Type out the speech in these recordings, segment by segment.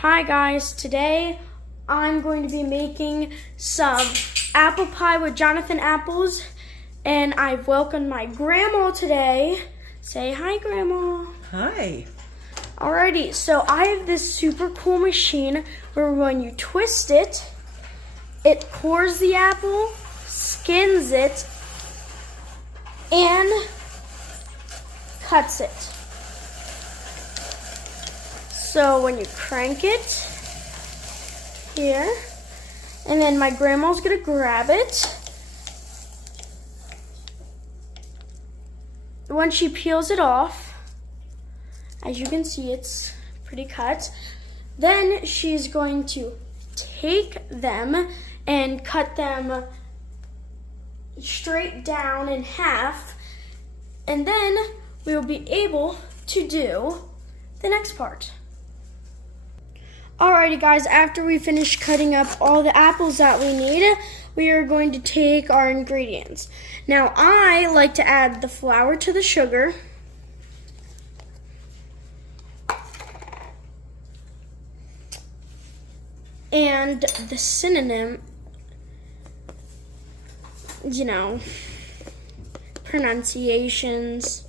Hi guys, today I'm going to be making some apple pie with Jonathan apples, and I've welcomed my grandma today. Say hi, Grandma. Hi. Alrighty, so I have this super cool machine where when you twist it, it cores the apple, skins it, and cuts it. So when you crank it here, and then my grandma's gonna grab it. Once she peels it off, as you can see, it's pretty cut. Then she's going to take them and cut them straight down in half, and then we will be able to do the next part. Alrighty guys, after we finish cutting up all the apples that we need, we are going to take our ingredients. Now I like to add the flour to the sugar. And the synonym, pronunciations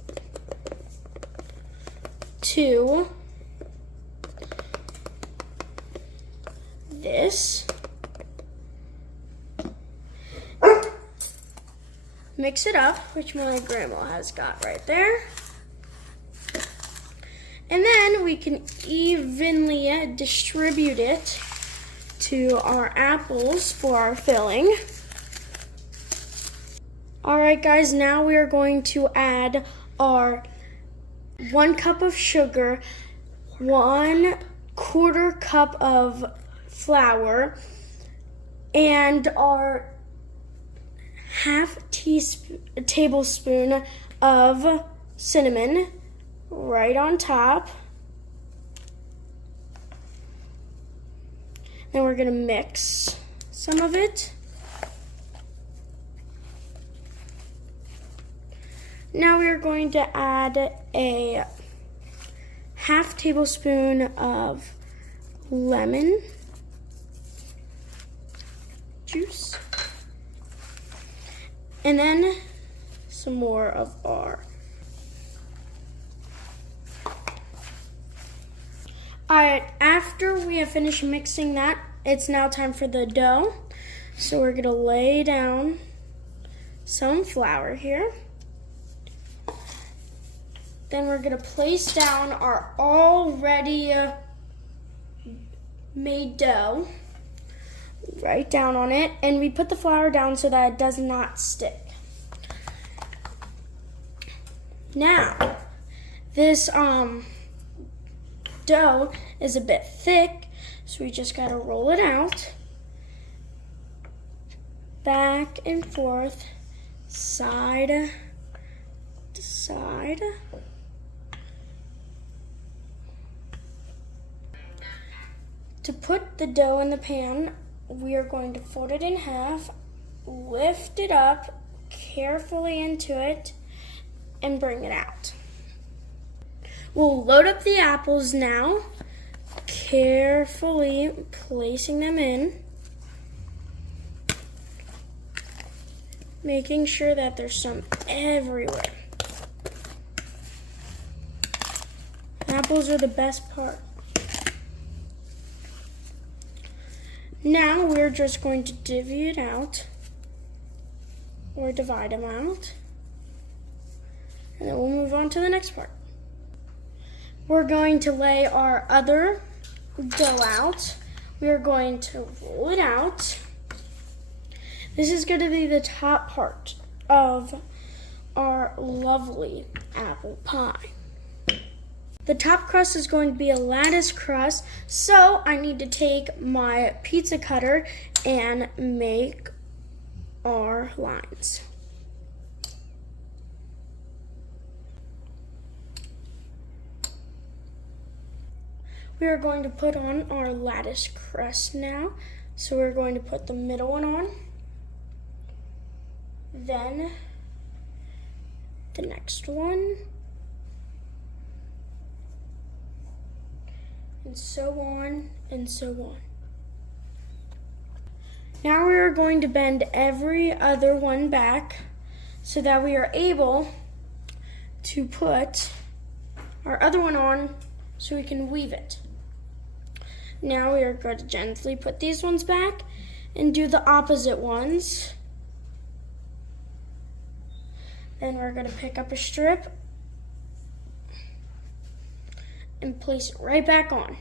to this. Mix it up, which my grandma has got right there. And then we can evenly distribute it to our apples for our filling. Alright guys, now we are going to add our 1 cup of sugar, 1/4 cup of flour, and our half tablespoon of cinnamon right on top. Then we're gonna mix some of it. Now we are going to add a half tablespoon of lemon juice, and then some more of our after we have finished mixing that, it's now time for the dough. So we're gonna lay down some flour here. Then we're gonna place down our already made dough right down on it, and we put the flour down so that it does not stick. Now, this dough is a bit thick, so we just gotta roll it out, back and forth, side to side. To put the dough in the pan, we are going to fold it in half, lift it up carefully into it, and bring it out. We'll load up the apples now, carefully placing them in, making sure that there's some everywhere. Apples are the best part. Now we're just going to divvy it out, or divide them out, and then we'll move on to the next part. We're going to lay our other dough out. We are going to roll it out. This is going to be the top part of our lovely apple pie. The top crust is going to be a lattice crust, so I need to take my pizza cutter and make our lines. We are going to put on our lattice crust now. So we're going to put the middle one on, then the next one, and so on and so on. Now we are going to bend every other one back so that we are able to put our other one on so we can weave it. Now we are going to gently put these ones back and do the opposite ones. Then we're going to pick up a strip and place it right back on.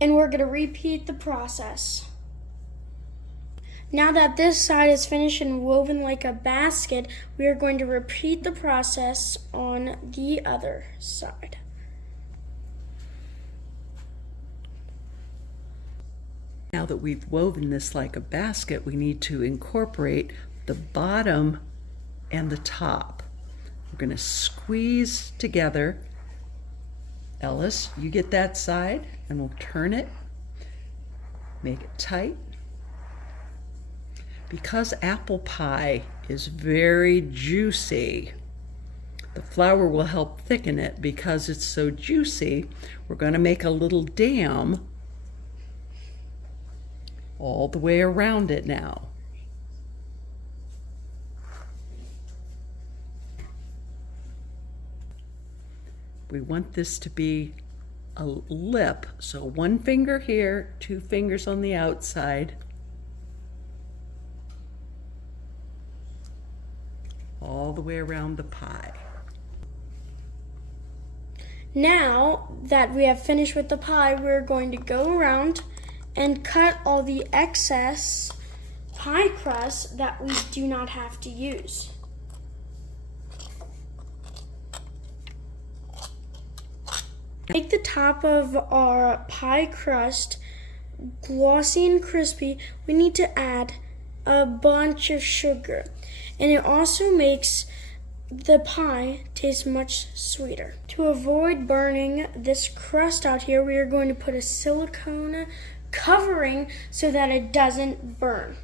And we're going to repeat the process. Now that this side is finished and woven like a basket, we are going to repeat the process on the other side. Now that we've woven this like a basket, we need to incorporate the bottom and the top. We're going to squeeze together. Ellis, you get that side and we'll turn it, make it tight. Because apple pie is very juicy, the flour will help thicken it. Because it's so juicy, we're going to make a little dam all the way around it now. We want this to be a lip, so one finger here, 2 fingers on the outside. All the way around the pie. Now that we have finished with the pie, we're going to go around and cut all the excess pie crust that we do not have to use. Make the top of our pie crust glossy and crispy. We need to add a bunch of sugar, and it also makes the pie taste much sweeter. To avoid burning this crust out here, we are going to put a silicone covering so that it doesn't burn.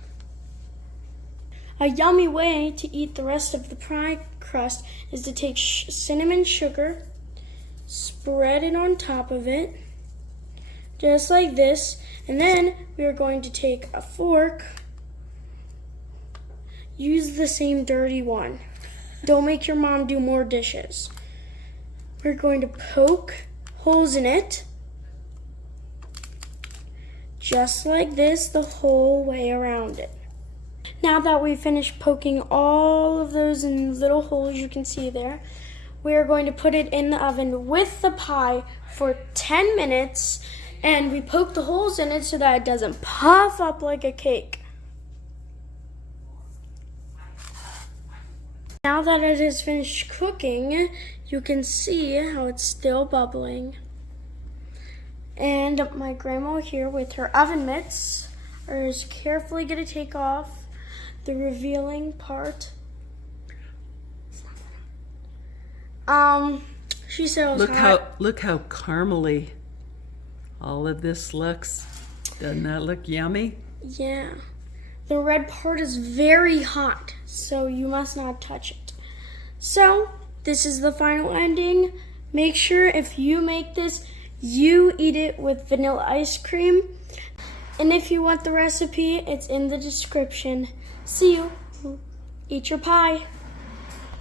A yummy way to eat the rest of the pie crust is to take cinnamon sugar, spread it on top of it, just like this, and then we are going to take a fork. Use the same dirty one. Don't make your mom do more dishes. We're going to poke holes in it, just like this, the whole way around it. Now that we've finished poking all of those in little holes you can see there, we are going to put it in the oven with the pie for 10 minutes, and we poke the holes in it so that it doesn't puff up like a cake. Now that it has finished cooking, you can see how it's still bubbling. And my grandma here with her oven mitts is carefully going to take off the revealing part. She said look how caramely all of this looks. Doesn't that look yummy? Yeah. The red part is very hot, so you must not touch it. So, this is the final ending. Make sure if you make this, you eat it with vanilla ice cream. And if you want the recipe, it's in the description. See you. Eat your pie.